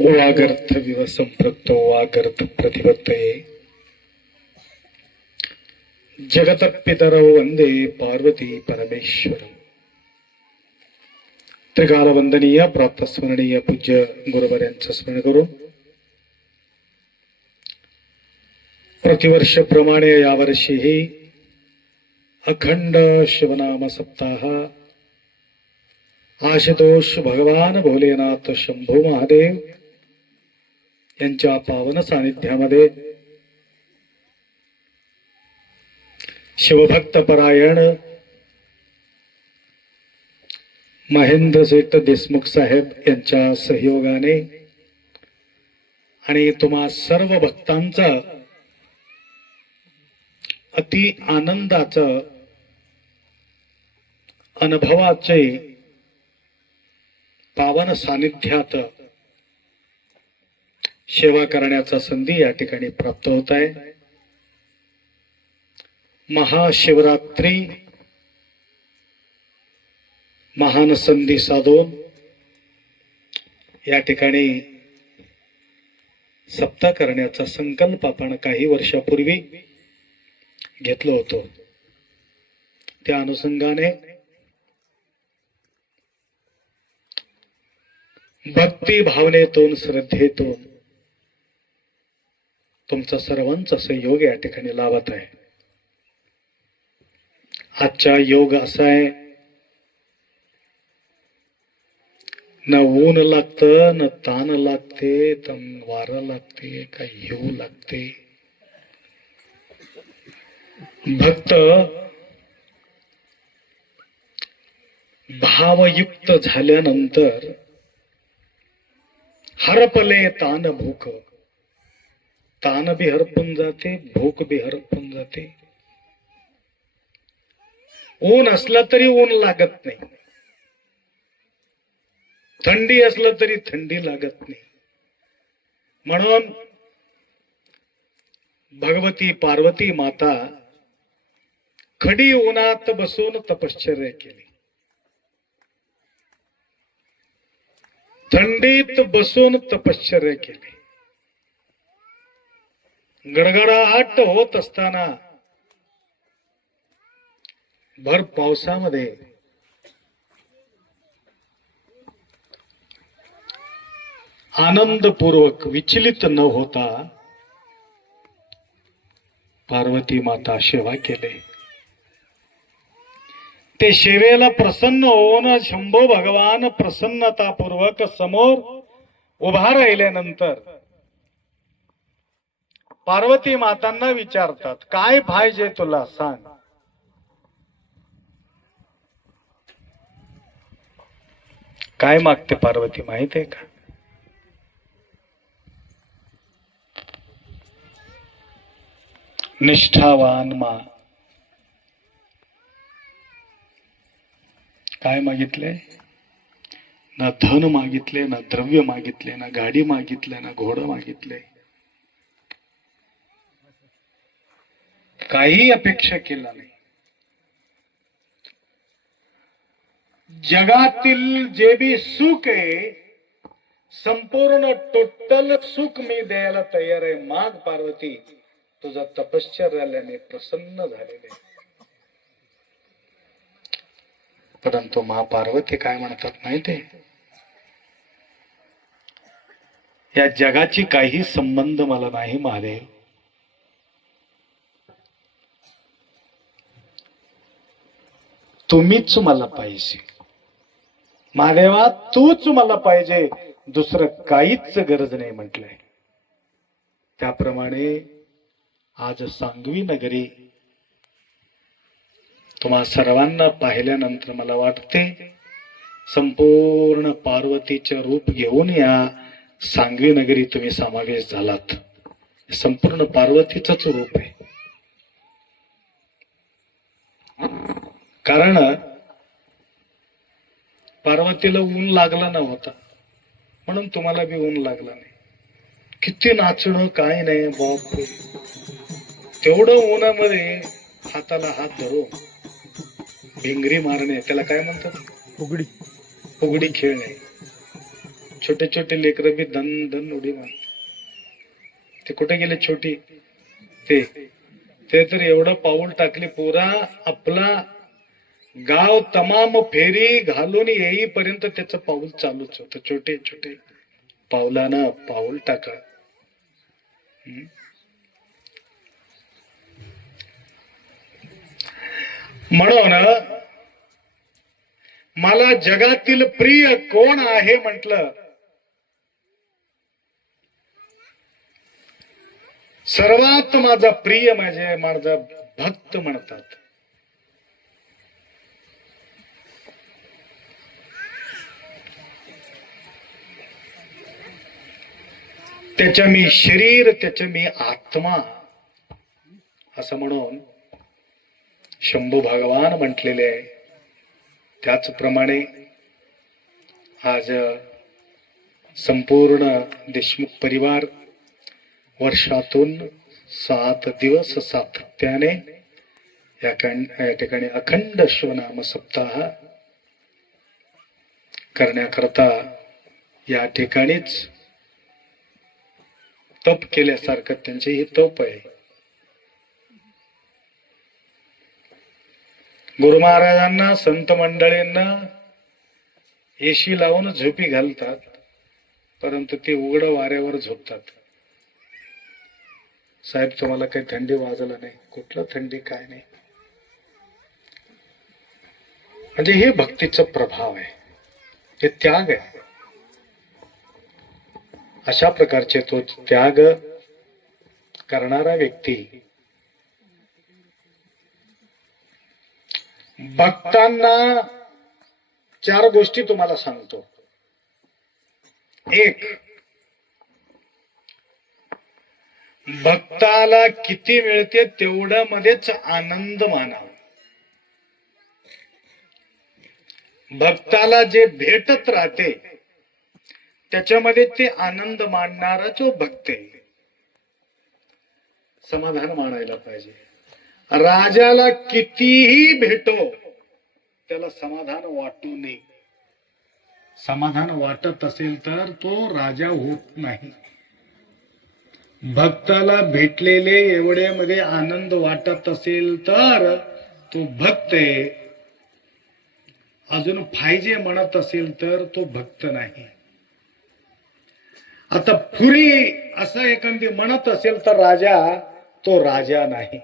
വാഗർത്ഥവിവ സംപൃക്തോ വാഗർത്ഥ പ്രതിപത്തയെ ಜಗತಪ್ಪಿತರವು ಒಂದೇ ಪಾರ್ವತಿ ಪರಮೇಶ್ವರ. ತ್ರಿಕಾಲ ವಂದನೀಯ, ಪ್ರಾಪ್ತ ಸ್ಮರಣೀಯ ಪೂಜ್ಯ ಗುರುವರೆಂಚ ಸ್ಮರಣೆಗರು. ಪ್ರತಿವರ್ಷ ಪ್ರಮಾಣ ಋಷಿ? ಅಖಂಡ ಶಿವನಾಮ ಸಪ್ತಾಹ. ಆಶುತೋಷ್ ಭಗವಾನ್ ಭೋಲೆನಾಥ ಶಂಭು ಮಹಾದೇವ್. यांच्या पावन सानिध्यामध्ये. शिवभक्त परायण महेंद्र सेठ देशमुख साहेब यांच्या सहयोगाने आणि तुम्हा सर्व भक्तांचा अति आनंदाचं अनुभवाचे पावन सानिध्यात सेवा करण्याचा संधी या ठिकाणी प्राप्त होत आहे. महाशिवरात्री महान संधी साधून या ठिकाणी सप्ताह करण्याचा संकल्प आपण काही वर्षापूर्वी घेतलो होतो. त्या अनुषंगाने भक्ती भावनेतून श्रद्धेतून तुमचा सर्वांचा सहयोग या ठिकाणी लाभत आहे. आजचा योग असा आहे न ऊन लागतं न ताण लागते न वारं लागते का येऊ लागते. भक्त भावयुक्त झाल्यानंतर हरपले तान भूक. तान बी हरपून जाते भूक बी हरपून जाते. ऊन असलं तरी ऊन लागत नाही. थंडी असलं तरी थंडी लागत नाही. म्हणून भगवती पार्वती माता खडी उन्हात बसून तपश्चर्या केली. थंडीत बसून तपश्चर्या केली. गडगडाट होत असताना भर पावसामध्ये आनंदपूर्वक विचलित न होता पार्वती माता सेवा केले. ते सेवेला प्रसन्न होऊन शंभो भगवान प्रसन्नतापूर्वक समोर उभा राहिल्यानंतर पार्वती मातांना विचारतात काय पाहिजे तुला? सांग. काय मागते पार्वती? माहीत आहे का? निष्ठावान मा. काय मागितले? ना धन मागितले ना द्रव्य मागितले ना गाडी मागितले ना घोडं मागितले. काही अपेक्षा केला नाही. जगातील जे बी सुख आहे संपूर्ण टोटल सुख मी द्यायला तयार आहे. माग पार्वती तुझा तपश्चर्याने प्रसन्न झालेले परंतु महापार्वती काय म्हणतात माहिती या जगाची काही संबंध मला नाही महादेव. तुम्हीच मला पाहिजे. महादेवा तूच मला पाहिजे. दुसरं काहीच गरज नाही म्हटलंय. त्याप्रमाणे आज सांगवी नगरी तुम्हा सर्वांना पाहिल्यानंतर मला वाटते संपूर्ण पार्वतीचे रूप घेऊन या सांगवी नगरी तुम्ही समावेश झालात. संपूर्ण पार्वतीच रूप आहे. कारण पार्वतीला ऊन लागला नव्हता. म्हणून तुम्हाला बी ऊन लागला नाही. किती नाचणं काय नाही बाप तेवढं उन्हामध्ये हाताला हात धरून भिंगरी मारणे त्याला काय म्हणतात? फुगडी. फुगडी खेळणे. छोटे छोटे लेकरं बी धन धन उडी मारते ते कुठे गेले छोटी? ते. ते तर एवढं पाऊल टाकले पोरा आपला गाव तमाम फेरी घालून येईपर्यंत त्याचं पाऊल चालूच होत. छोटे छोटे. पावलानं पाऊल टाका. म्हणून मला जगातील प्रिय कोण आहे म्हटलं? सर्वात माझा प्रिय माझे माझा भक्त म्हणतात. त्याच्या मी शरीर त्याच्या मी आत्मा असं म्हणून शंभू भगवान म्हटलेले आहे. त्याचप्रमाणे आज संपूर्ण देशमुख परिवार वर्षातून सात दिवस सातत्याने या या ठिकाणी अखंड शिवनाम सप्ताह करण्याकरता या ठिकाणीच तप केल्यासारखं त्यांचे हे तप आहे. गुरु महाराजांना संत मंडळींना एशी लावून झोपी घालतात परंतु ते उघड वाऱ्यावर झोपतात. साहेब तुम्हाला काही थंडी वाजलं नाही? कुठलं थंडी? काय नाही? म्हणजे हे भक्तीचा प्रभाव आहे. हे त्याग आहे. अशा प्रकारचे तो त्याग करणारा व्यक्ती. भक्तांना चार गोष्टी तुम्हाला सांगतो. एक भक्ताला किती मिळते तेवढ्या मध्येच आनंद मानावा. भक्ताला जे भेटत राहते त्याच्यामध्ये ते आनंद मानणारा जो भक्त आहे. समाधान मानायला पाहिजे. राजाला कितीही भेटो त्याला समाधान वाटू नये. समाधान वाटत असेल तर तो राजा होत नाही. भक्ताला भेटलेले एवढ्यामध्ये आनंद वाटत असेल तर तो भक्त आहे. अजून फायजे म्हणत असेल तर तो भक्त नाही. आता फुरी असं एखादी म्हणत असेल तर राजा तो राजा नाही.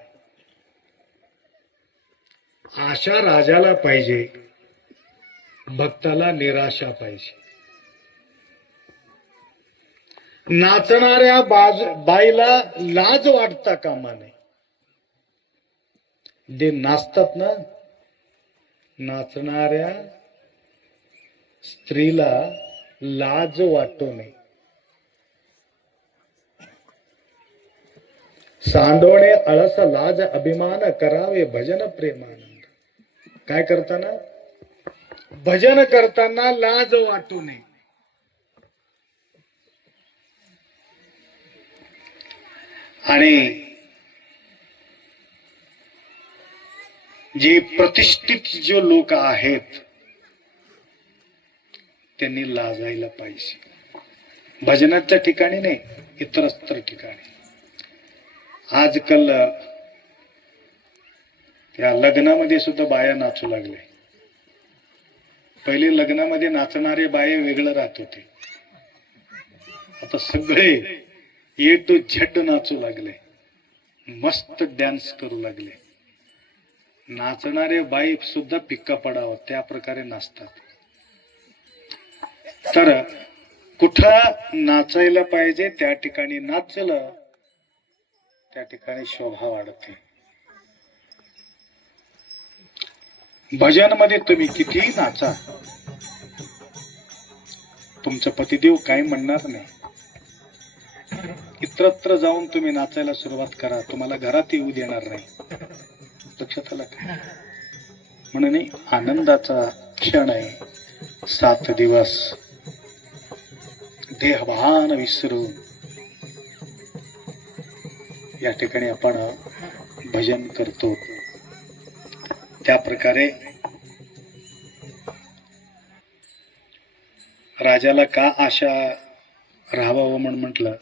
आशा राजाला पाहिजे भक्ताला निराशा पाहिजे. नाचणाऱ्या बाज बाईला लाज वाटता कामा नये. जे नाचतात ना नाचणाऱ्या स्त्रीला लाज वाटू नये. सांडोणे अळस लाज अभिमान करावे भजन प्रेमानंद. काय करताना? भजन करताना लाज वाटू नये. आणि जे प्रतिष्ठित जो लोक आहेत त्यांनी लाजायला पाहिजे. भजनाच्या ठिकाणी नाही इतरस्तर ठिकाणी. आजकाल या लग्नामध्ये सुद्धा बाया नाचू लागले पहिले लग्नामध्ये नाचणारे बाये वेगळं राहत होते. आता सगळे ए टू झेड नाचू लागले. मस्त डॅन्स करू लागले. नाचणारे बाई सुद्धा पिक्का पडावं त्या प्रकारे नाचतात. तर कुठं नाचायला पाहिजे त्या ठिकाणी नाचलं त्या ठिकाणी शोभा वाढते. भजनमध्ये तुम्ही कितीही नाचा तुमचं पतिदेव काही म्हणणार नाही. इतरत्र जाऊन तुम्ही नाचायला सुरुवात करा तुम्हाला घरात येऊ देणार नाही. लक्षात आलं का? म्हणून आनंदाचा क्षण आहे. सात दिवस देहभान विसरून या ठिकाणी आपण भजन करतो. त्या प्रकारे राजाला का आशा राहावं म्हणून म्हटलं?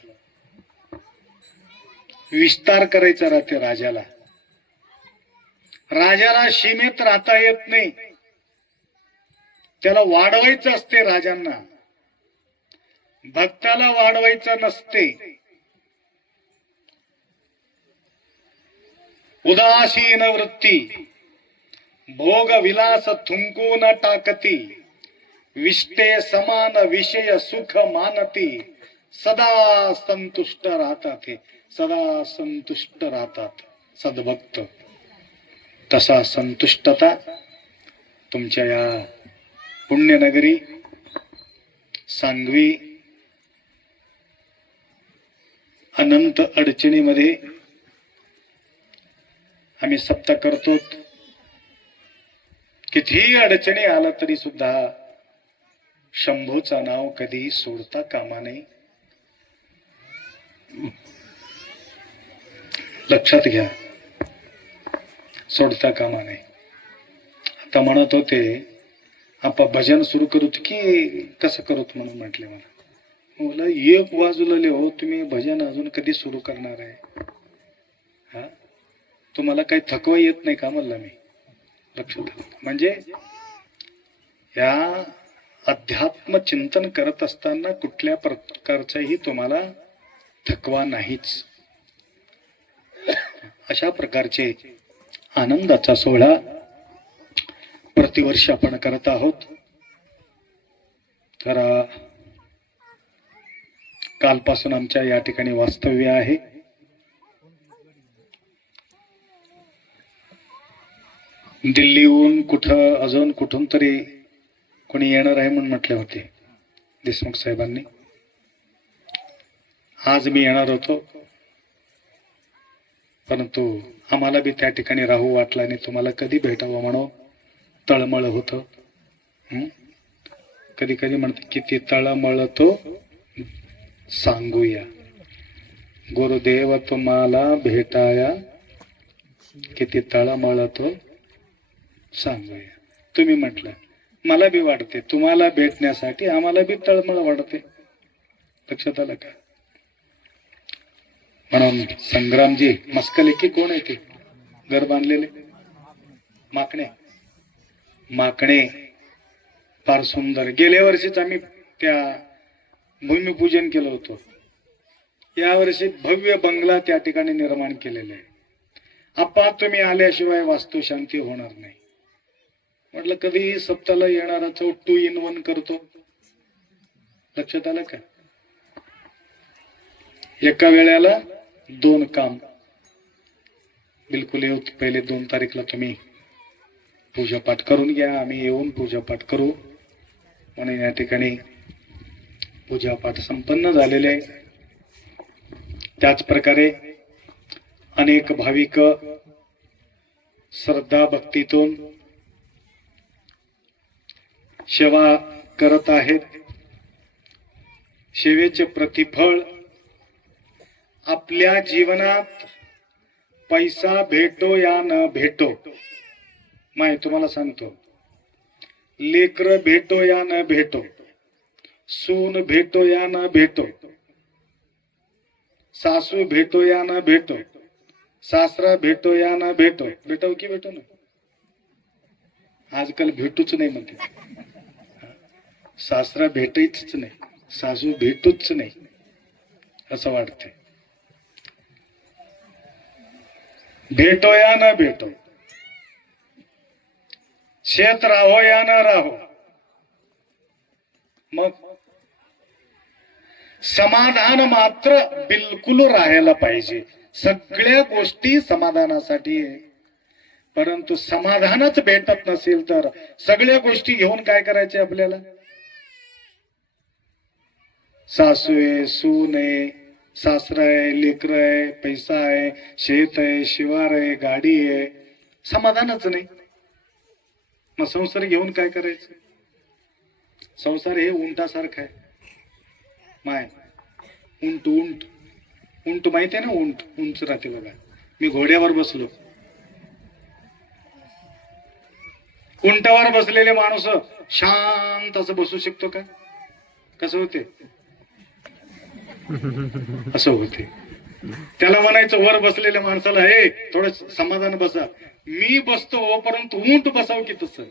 विस्तार करायचा राहते राजाला. राजाला सीमेत राहता येत नाही. त्याला वाढवायचं असते राजांना. भक्ताला वाढवायचं नसते. उदासीन वृत्ती भोग विलास थुंकून टाकती विष्टे समान विषय सुख मानती सदा संतुष्ट राहतात हे. सदा संतुष्ट राहतात सद्भक्त तसा संतुष्टता तुमच्या या पुण्यनगरी सांगवी अनंत अडचणीमध्ये आम्ही सप्ताह करतो कितीही अडचणी आला तरी सुद्धा शंभूचं नाव कधी सोडता कामा नये. लक्षात घ्या. सोडता कामा नये. आता म्हणत होते आपण भजन सुरू करूत की कसं करूत म्हणून म्हटले मला. मला एक बाजूला हो तुम्ही भजन अजून कधी सुरू करणार आहे? हा? तुम्हाला काही थकवा येत नाही का म्हणला मी? लक्षात म्हणजे या अध्यात्म चिंतन करत असताना कुठल्या प्रकारचाही तुम्हाला थकवा नाहीच. अशा प्रकारचे आनंदाचा सोहळा प्रतिवर्ष आपण करत आहोत. तर कालपासून आमच्या या ठिकाणी वास्तव्य आहे. दिल्लीहून कुठं अजून कुठून तरी कोणी येणार आहे म्हणून म्हटले होते देशमुख साहेबांनी. आज मी येणार होतो परंतु आम्हाला बी त्या ठिकाणी राहू वाटला आणि तुम्हाला कधी भेटावं म्हणून तळमळ होत. कधी कधी म्हणतात किती तळमळ तो सांगूया. गुरुदेव तुम्हाला भेटाया किती तळमळ तो सांगूया. तुम्ही म्हटलं मला बी वाटते तुम्हाला भेटण्यासाठी आम्हाला बी तळमळ वाटते लक्षात आलं का? म्हणून संग्रामजी मस्कले की कोण आहे ते? घर बांधलेले? माकणे. माकणे फार सुंदर. गेल्या वर्षीच आम्ही त्या भूमिपूजन केलं होतं. यावर्षी भव्य बंगला त्या ठिकाणी निर्माण केलेला आहे. आपा तुम्ही आल्याशिवाय वास्तुशांती होणार नाही. म्हटलं कधीही सप्ताला येणारा चौ टू इन वन करतो. लक्षात आलं का? एका वेळेला दोन काम. बिलकुल येऊ पहिले दोन तारीखला तुम्ही पूजापाठ करून घ्या आम्ही येऊन पूजापाठ करू. म्हणून या ठिकाणी पूजापाठ संपन्न झालेले आहे. त्याच प्रकारे अनेक भाविक श्रद्धा भक्तीतून सेवा करत आहेत. सेवेचे प्रतिफळ आपल्या जीवनात पैसा भेटो या न भेटो. माय तुम्हाला सांगतो. लेकर भेटो या न भेटो. सून भेटो या न भेटो. सासू भेटो या न भेटो. सासरा भेटो या न भेटो. भेटो की भेटो ना? आजकाल भेटूच नाही म्हणते. सासरा भेटायच नाही सासू भेटूच नाही असं वाटतंय. भेटो या ना भेटो. शेत राहो या ना राहो. मग समाधान मात्र बिलकुल राहायला पाहिजे. सगळ्या गोष्टी समाधानासाठी आहे. परंतु समाधानच भेटत नसेल तर सगळ्या गोष्टी घेऊन काय करायचे आपल्याला? सासू आहे सून आहे सासरा आहे लेकर आहे पैसा आहे शेत आहे शिवार आहे गाडी आहे. समाधानच नाही. मग संसार घेऊन काय करायचं? संसार हे उंटासारखं आहे. माय उंट उंट. उंट माहिती आहे ना उंट? उंच राहते बघा. मी घोड्यावर बसलो. उंटावर बसलेले माणूस शांत असं बसू शकतो का? कसं होते? असं होते. त्याला म्हणायचं वर बसलेल्या माणसाला हे थोडं समाधान बसा. मी बसतो परंतु उंट बसाव की तसं?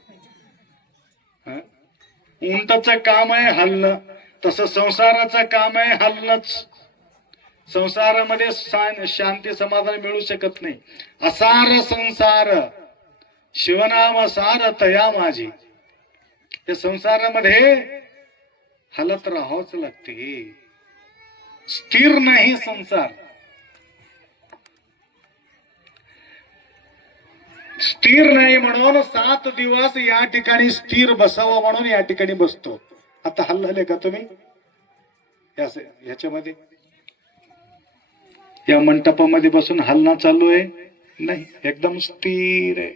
हं? काम आहे हलणं. तसं संसाराचं काम आहे हलणंच. संसारामध्ये शांती समाधान मिळू शकत नाही. असार संसार. शिवनाम सार तया माझी. या संसारामध्ये हलत राहावंच लागते. स्थिर नाही संसार. स्थिर नाही म्हणून सात दिवस या ठिकाणी स्थिर बसावं म्हणून या ठिकाणी बसतो. आता हल्लाले का तुम्ही? याच्यामध्ये? या मंडपामध्ये बसून हलना चालू आहे? नाही एकदम स्थिर आहे.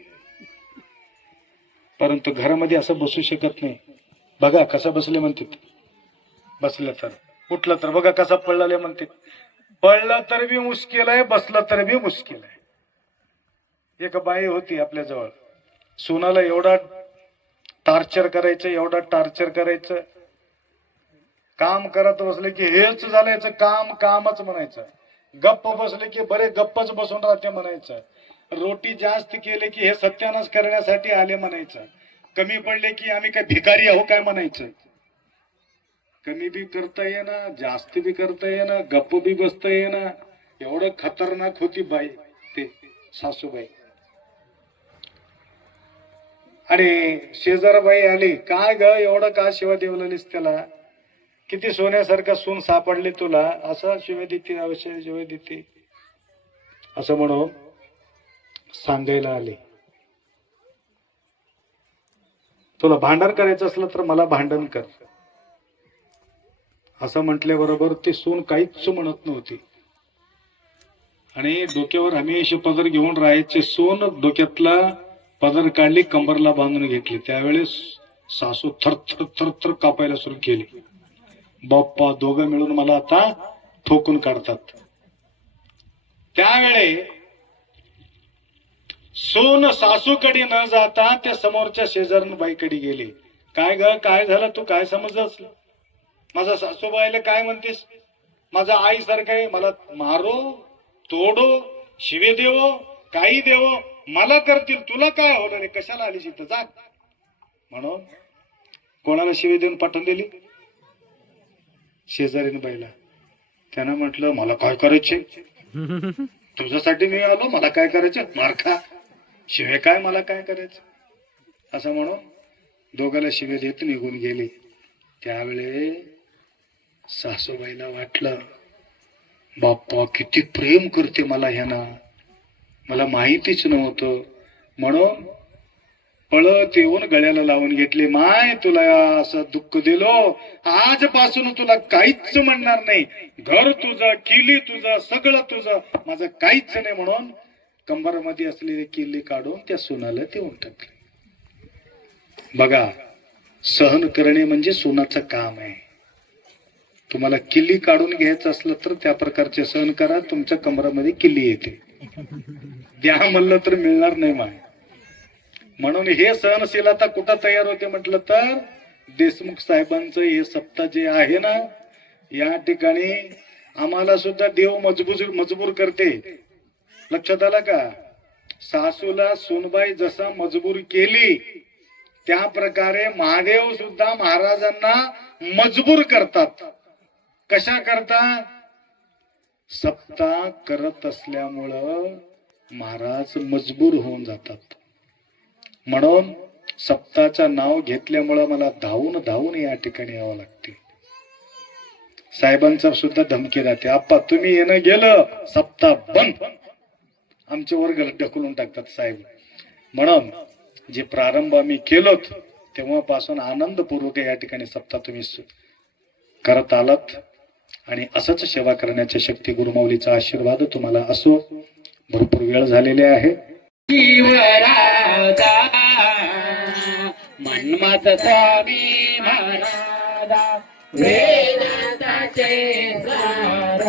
परंतु घरामध्ये असं बसू शकत नाही. बघा कसं बसले म्हणते बसलं तर. उठलं तर बघा कसा पडलाले म्हणते. पडलं तर बी मुश्किल आहे बसलं तर बी मुश्किल आहे. एक बाई होती आपल्या जवळ. सोनाला एवढा टार्चर करायचं एवढा टार्चर करायचं. काम करत बसले की हेच झालायचं काम कामच म्हणायचं. गप्प बसले की बरे गप्पच बसून राहते म्हणायचं. रोटी जास्त केले की हे सत्यानाश करण्यासाठी आले म्हणायचं. कमी पडले की आम्ही काय भिकारी आहो काय म्हणायचं. कमी बी करता येईना जास्त बी करता येईना गप्प बी बसता येईना एवढं खतरनाक होती बाई ते सासूबाई. अरे शेजारबाई आली काय ग एवढं का शिवा देवलेलीस त्याला? किती सोन्यासारखा सून सापडले तुला? असा शिवाय देते अवश्य शिवाय देते. असं म्हणून सांगायला आले. तुला भांडण करायचं असलं तर मला भांडण कर. असं म्हटल्याबरोबर ती सून काहीच म्हणत नव्हती. आणि डोक्यावर हमेश पदर घेऊन राहायचे सून डोक्यातला पदर काढली कंबरला बांधून घेतली. त्यावेळेस सासू थर थर कापायला सुरू केली. बाप्पा दोघं मिळून मला आता ठोकून काढतात. त्यावेळे सोन सासूकडे न जाता त्या समोरच्या शेजारन बाईकडे गेली. काय ग काय झालं? तू काय समजस माझा सासूबाईला काय म्हणतेस? माझा आई सारखं आहे मला मारो तोडो शिवे देवो काही देवो मला करतील तुला काय होणार आहे? कशाला आली इथं? जा. म्हणून कोणाला शिवे देऊन पाठवून दिली? शेजारीने बाईला. त्यानं म्हटलं मला काय करायचे? तुझ्यासाठी मी आलो मला काय करायचं? मार खा. शिवे काय मला काय करायचं? असं म्हणून दोघाला शिवे देत निघून गेले. त्यावेळे सासूबाईला वाटलं बाप्पा किती प्रेम करते मला ह्याना. मला माहितीच नव्हतं. म्हणून पळत येऊन गळ्याला लावून घेतले माय तुला असं दुःख दिलो. आजपासून तुला काहीच म्हणणार नाही. घर तुझं किल्ली तुझं सगळं तुझं. माझं काहीच नाही. म्हणून कंबरमध्ये असलेली किल्ली काढून त्या सोनाला देऊन टाकले. बघा सहन करणे म्हणजे सोनाचं काम आहे. तुम्हाला किल्ली काढून घ्यायचं असलं तर त्या प्रकारचे सहन करा. तुमच्या कमरामध्ये किल्ली येते. द्या म्हणलं तर मिळणार नाही माय म्हणून हे सहनशीलता कुठं तयार होते म्हटलं तर देशमुख साहेबांचं हे सप्ताह जे आहे ना या ठिकाणी आम्हाला सुद्धा देव मजबूर मजबूर करते. लक्षात आलं का? सासूला सोनबाई जसा मजबूर केली त्या प्रकारे महादेव सुद्धा महाराजांना मजबूर करतात. कशा करता? सप्ताह करत असल्यामुळं महाराज मजबूर होऊन जातात. म्हणून सप्ताचं नाव घेतल्यामुळं मला धावून धावून या ठिकाणी यावं लागते. साहेबांचा सुद्धा धमकी राहते आप्पा तुम्ही येणं गेलं सप्ताह बंद. आमचे वर्ग ढकलून टाकतात साहेब. म्हणून जे प्रारंभ आम्ही केलोत तेव्हापासून आनंदपूर्वक या ठिकाणी सप्ताह तुम्ही सु- करत आलात. आणि असंच सेवा करण्याच्या शक्ती गुरुमाऊलीचा आशीर्वाद तुम्हाला असो. भरपूर वेळ झालेले आहे. शिवराजा स्वामी महाराजा वेदांताचे सार.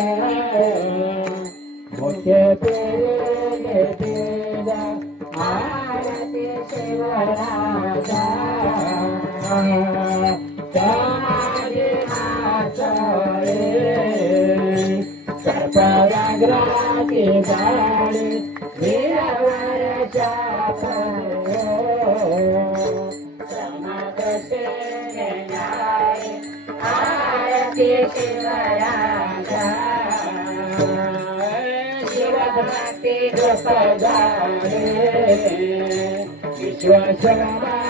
नगराचे जाणे वेळावरच्या आरती Shivraya शिवभक्ती गोपदारे विश्वशमायाचे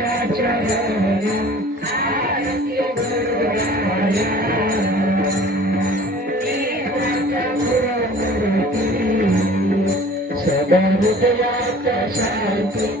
Sen de yaşa, sen de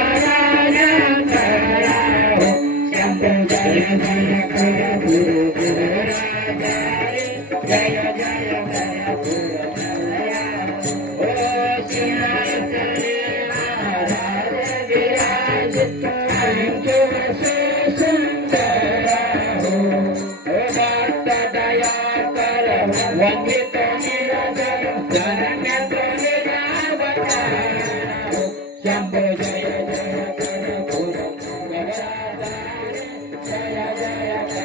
Jaya Jaya